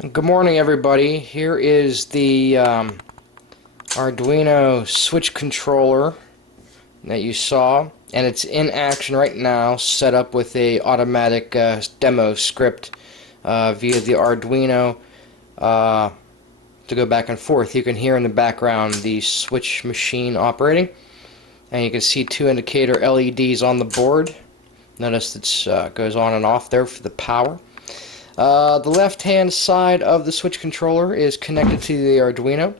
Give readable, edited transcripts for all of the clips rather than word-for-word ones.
Good morning, everybody. Here is the Arduino switch controller that you saw, and it's in action right now, set up with a automatic demo script via the Arduino to go back and forth. You can hear in the background the switch machine operating, and you can see two indicator LEDs on the board. Notice it goes on and off there for the power. The left-hand side of the switch controller is connected to the Arduino.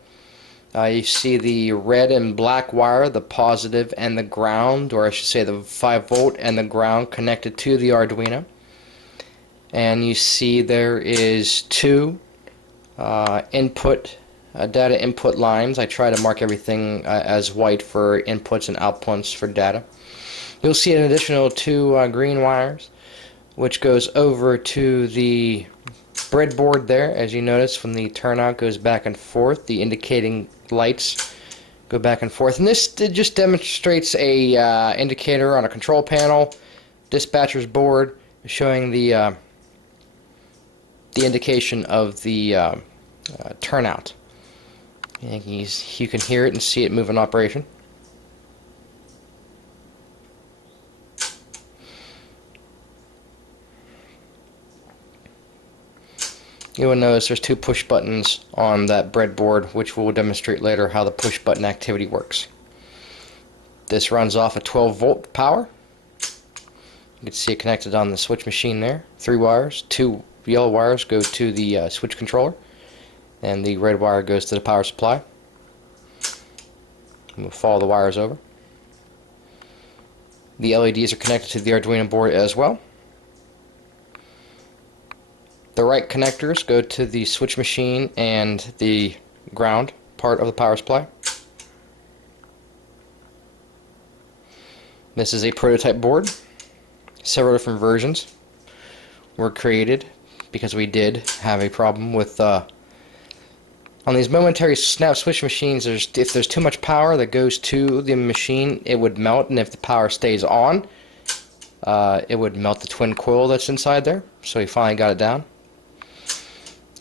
You see the red and black wire, the positive and the ground, or I should say the 5 volt and the ground connected to the Arduino. And you see there is two data input lines. I try to mark everything as white for inputs and outputs for data. You'll see an additional two green wires, which goes over to the breadboard there. As you notice, when the turnout goes back and forth, the indicating lights go back and forth. And this just demonstrates a indicator on a control panel, dispatcher's board, showing the indication of the turnout. And you can hear it and see it move in operation. You will notice there's two push buttons on that breadboard, which we'll demonstrate later how the push button activity works. This runs off a 12 volt power. You can see it connected on the switch machine there. 3 wires, 2 yellow wires go to the switch controller, and the red wire goes to the power supply. And we'll follow the wires over. The LEDs are connected to the Arduino board as well. The right connectors go to the switch machine and the ground part of the power supply. This is a prototype board. Several different versions were created because we did have a problem with on these momentary snap switch machines. If there's too much power that goes to the machine, it would melt, and if the power stays on, it would melt the twin coil that's inside there. So we finally got it down.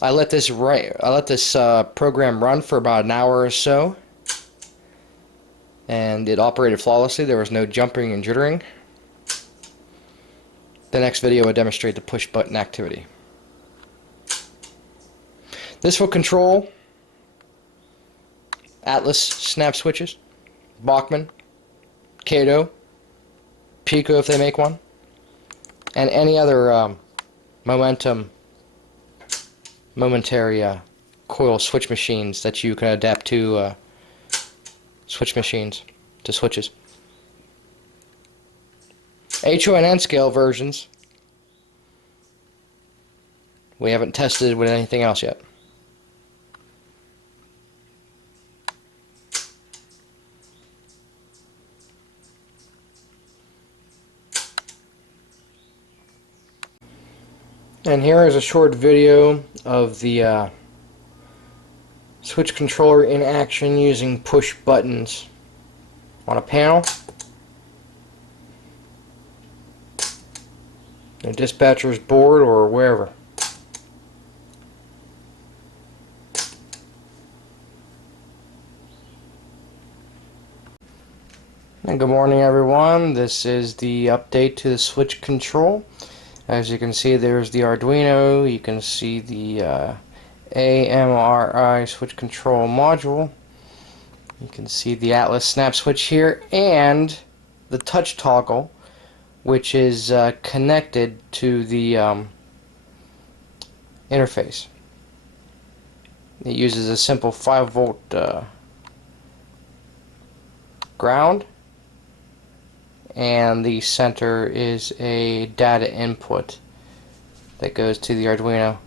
I let this program run for about an hour or so, and it operated flawlessly. There was no jumping and jittering. The next video will demonstrate the push button activity. This will control Atlas snap switches, Bachmann, Kato, Pico if they make one, and any other momentary coil switch machines that you can adapt to switches. HO and N scale versions we haven't tested with anything else yet. And here is a short video of the switch controller in action using push buttons on a panel, a dispatcher's board, or wherever. And good morning, everyone. This is the update to the switch control. As you can see, there's the Arduino. You can see the AMRI switch control module. You can see the Atlas snap switch here, and the touch toggle, which is connected to the interface. It uses a simple 5 volt ground, and the center is a data input that goes to the Arduino.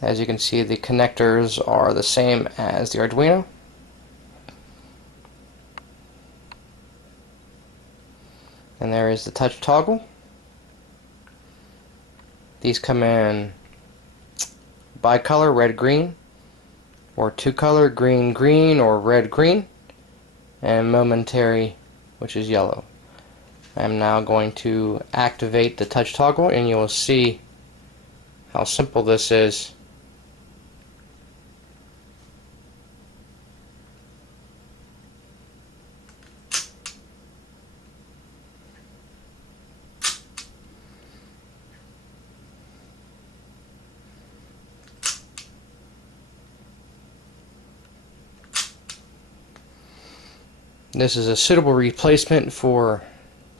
As you can see, the connectors are the same as the Arduino. And there is the touch toggle. These come in bicolor, red-green, or two-color, green-green, or red-green, and momentary, which is yellow. I'm now going to activate the touch toggle, and you will see how simple this is. This is a suitable replacement for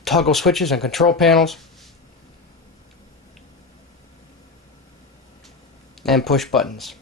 toggle switches and control panels and push buttons.